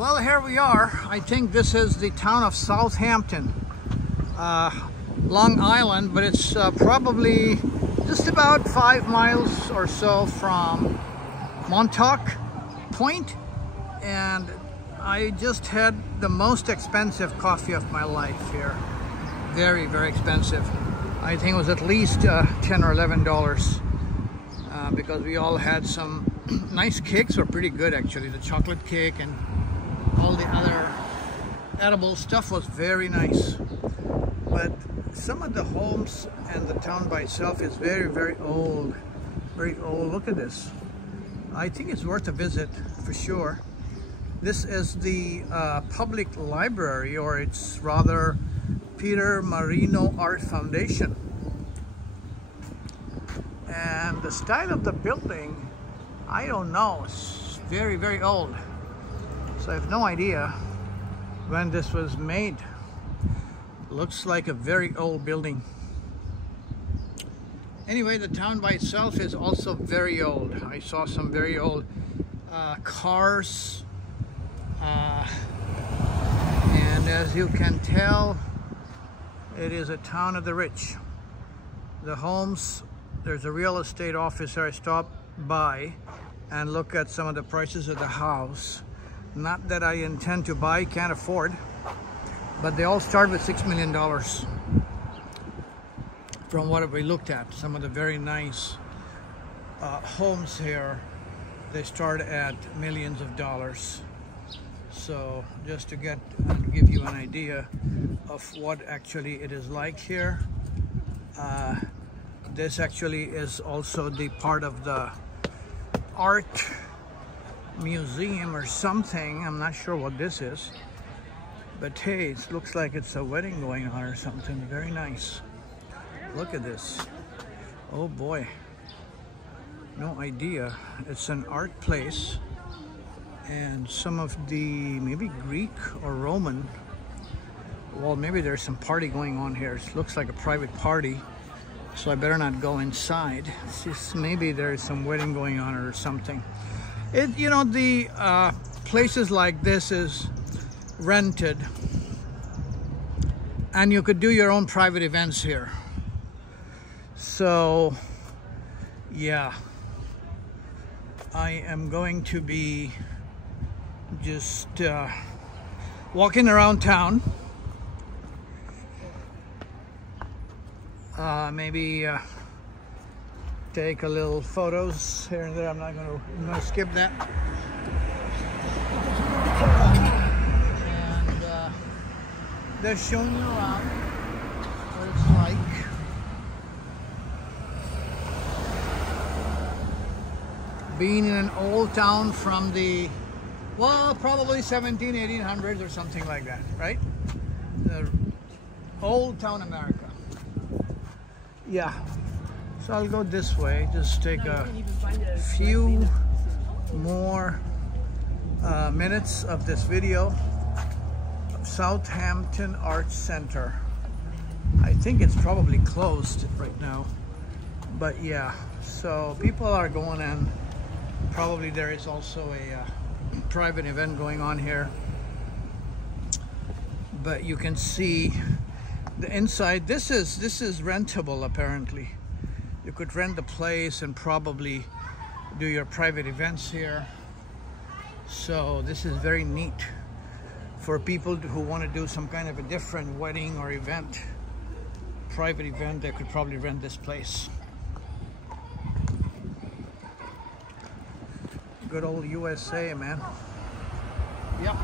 Well, here we are. I think this is the town of Southampton, Long Island, but it's probably just about 5 miles or so from Montauk Point, and I just had the most expensive coffee of my life here. Very, very expensive. I think it was at least $10 or $11 because we all had some nice cakes. Were pretty good actually. The chocolate cake and all the other edible stuff was very nice. But some of the homes and the town by itself is very, very old. Very old. Look at this. I think it's worth a visit for sure. This is the public library, or it's rather Peter Marino Art Foundation. And the style of the building, I don't know, it's very, very old. So I have no idea when this was made. Looks like a very old building. Anyway, the town by itself is also very old. I saw some very old cars. And as you can tell, it is a town of the rich. The homes, there's a real estate officer. I stopped by and looked at some of the prices of the house. Not that I intend to buy, can't afford, but they all start with $6 million. From what we looked at, some of the very nice homes here, they start at millions of dollars. So just to give you an idea of what actually it is like here. This actually is also the part of the art museum or something. I'm not sure what this is, but hey, it looks like it's a wedding going on or something. Very nice. Look at this. Oh boy, no idea. It's an art place, and some of the maybe Greek or Roman, well, maybe there's some party going on here. It looks like a private party, so I better not go inside. It's just maybe there's some wedding going on or something. You know, the places like this is rented, and you could do your own private events here. So yeah, I am going to be just walking around town, maybe take a little photos here and there. I'm gonna skip that. And they're showing you around what it's like. Being in an old town from the, well, probably 1800s or something like that, right? The old town America. Yeah. So I'll go this way, just take a few more minutes of this video of Southampton Arts Center. I think it's probably closed right now, but yeah, so people are going in. Probably there is also a private event going on here, but you can see the inside. This is rentable apparently. You could rent the place and probably do your private events here. So this is very neat for people who want to do some kind of a different wedding or event, private event. They could probably rent this place. Good old USA, man. Yep.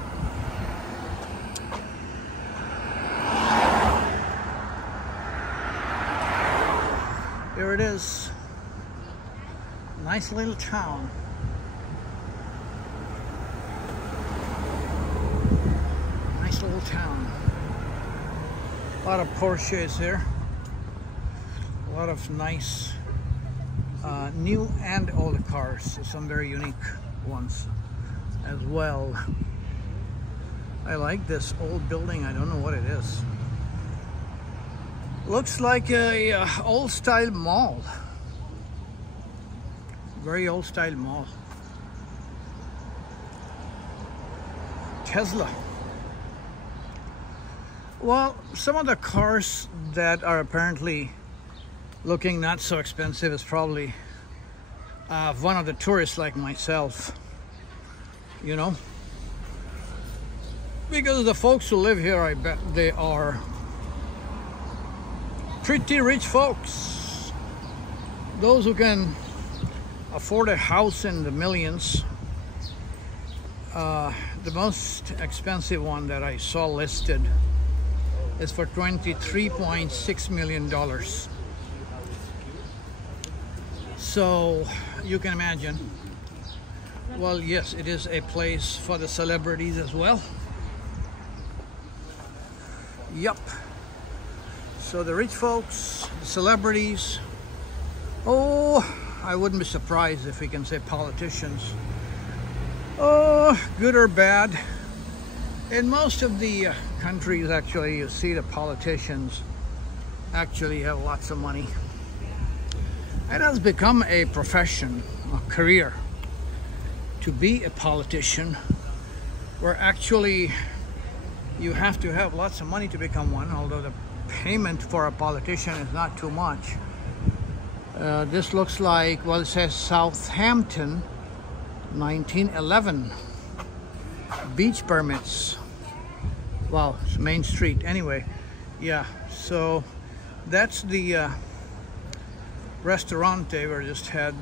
Here it is. Nice little town. Nice little town. A lot of Porsches here. A lot of nice new and old cars. Some very unique ones as well. I like this old building. I don't know what it is. Looks like a old style mall. Very old style mall. Tesla. Well, some of the cars that are apparently looking not so expensive is probably one of the tourists like myself, you know, because the folks who live here, I bet they are pretty rich folks. Those who can afford a house in the millions. The most expensive one that I saw listed is for $23.6 million. So you can imagine, well, yes, it is a place for the celebrities as well. Yup. So the rich folks, the celebrities, oh, I wouldn't be surprised if we can say politicians. Oh, good or bad. In most of the countries, actually, you see the politicians actually have lots of money. It has become a profession, a career, to be a politician, where actually you have to have lots of money to become one, although the payment for a politician is not too much. This looks like, well, it says Southampton 1911. Beach permits. Wow, it's Main Street. Anyway, yeah, so that's the restaurante where I just had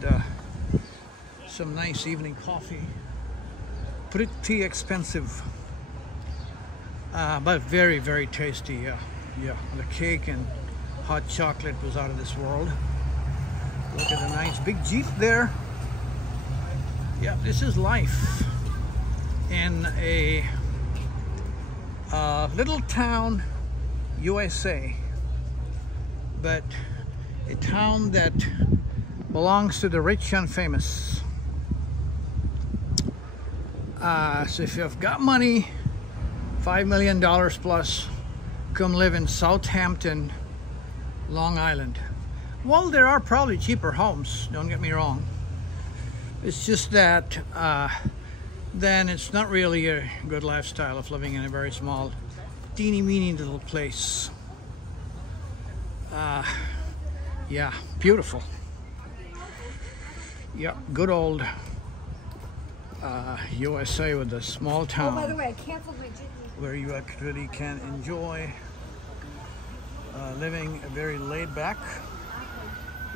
some nice evening coffee. Pretty expensive, but very, very tasty. Yeah, the cake and hot chocolate was out of this world. Look at the nice big Jeep there. Yeah, this is life in a little town, USA, but a town that belongs to the rich and famous. So if you've got money, $5 million plus, come live in Southampton, Long Island. Well, there are probably cheaper homes, don't get me wrong. It's just that then it's not really a good lifestyle of living in a very small, teeny-weeny little place. Yeah, beautiful. Yeah, good old USA with a small town. Oh, by the way, I canceled my ticket. Where you actually can enjoy living a very laid-back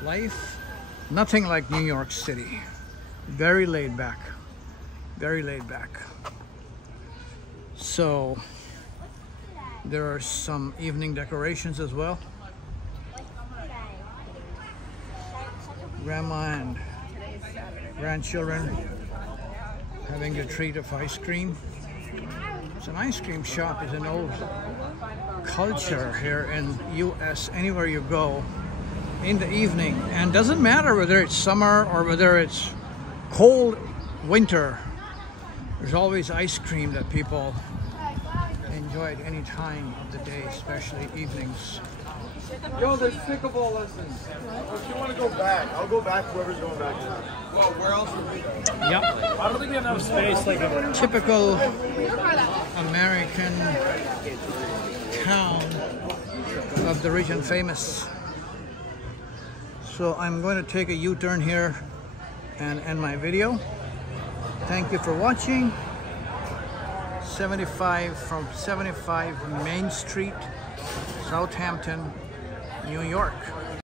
life. Nothing like New York City. Very laid back. Very laid back. So there are some evening decorations as well. Grandma and grandchildren having a treat of ice cream. It's an ice cream shop. It's an old culture here in US. Anywhere you go in the evening, and doesn't matter whether it's summer or whether it's cold winter, there's always ice cream that people enjoy at any time of the day, especially evenings. Yo, there's pickleball lessons. If you want to go back, I'll go back. Whoever's going back. Well, where else would we go? Yep. I don't think we have enough space. Like a Typical American town of the rich and famous. So I'm going to take a U-turn here and end my video. Thank you for watching. 75 Main Street, Southampton, New York.